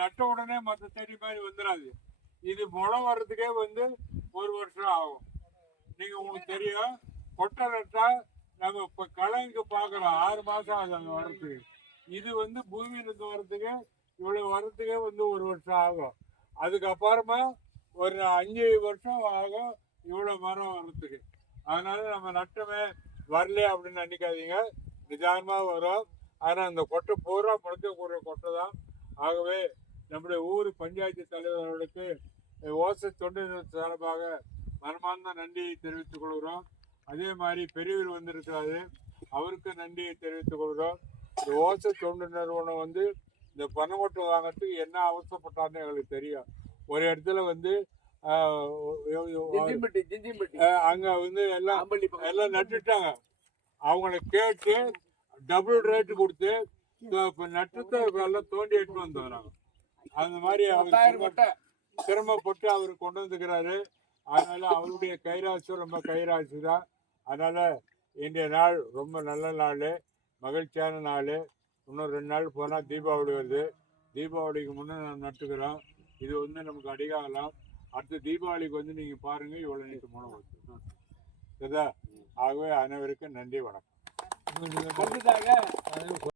நட்ட உடனே மற்ற செடி மாதிரி வந்துடாது. இது முளை வர்றதுக்கே வந்து 1 வருஷம் ஆகும். நீங்க உங்களுக்கு தெரியும், கொட்டை நட்டா நம்ம இப்ப களைங்க பாக்குறோம் 6 மாசம் ஆகும் அங்க வர்றதுக்கு. இது வந்து பூமியிலிருந்து வர்றதுக்கு இவ்வளவு வர்றதுக்கே வந்து 1 வருஷம் ஆகும். அதுக்கப்புறமா ஒரு 5 வருஷம் ஆகும் இவ்வளவு மரம் வர்றதுக்கு. அதனால நம்ம நட்டமே வரல அப்படின்னு நினைக்காதீங்க, நிதானமா வரும். ஆனா அந்த கொட்டை பூரா முளைக்கக்கூடிய கொட்டை தான். ஆகவே நம்முடைய ஊர் பஞ்சாயத்து தலைவர்களுக்கு ஓசை தொண்டு சார்பாக மனமார்ந்த நன்றியை தெரிவித்துக் கொள்கிறோம். அதே மாதிரி பெரியவர் வந்திருக்கிறாரு, அவருக்கு நன்றியை தெரிவித்துக் கொள்கிறோம். இந்த ஓசை தொண்டு நிறுவனம் வந்து இந்த பனைமொட்டை வாங்கிறதுக்கு என்ன அவசரப்பட்டார்னு எங்களுக்கு தெரியும். ஒரு இடத்துல வந்து அங்க வந்து எல்லாம் நட்டுட்டாங்க. அவங்கள கேட்டு டபுள் ரேட்டு கொடுத்து நட்டத்தை எல்லாம் தோண்டி எடுத்து வந்து வராங்க. அந்த மாதிரி அவர் சிரமப்பட்டு அவர் கொண்டு வந்துக்கிறாரு. அதனால அவருடைய கைராசி ரொம்ப கைராசி தான். அதனால இன்றைய நாள் ரொம்ப நல்ல நாள், மகிழ்ச்சியான நாள். இன்னும் 2 நாள் போனால் தீபாவளி வருது. தீபாவளிக்கு முன்னே நம்ம நட்டுக்கிறோம். இது வந்து நமக்கு அடிகாலம். அடுத்த தீபாவளிக்கு வந்து நீங்க பாருங்க இவ்வளவு நீட்டு மூலம் வருது. சரிதா? ஆகவே அனைவருக்கும் நன்றி, வணக்கம்.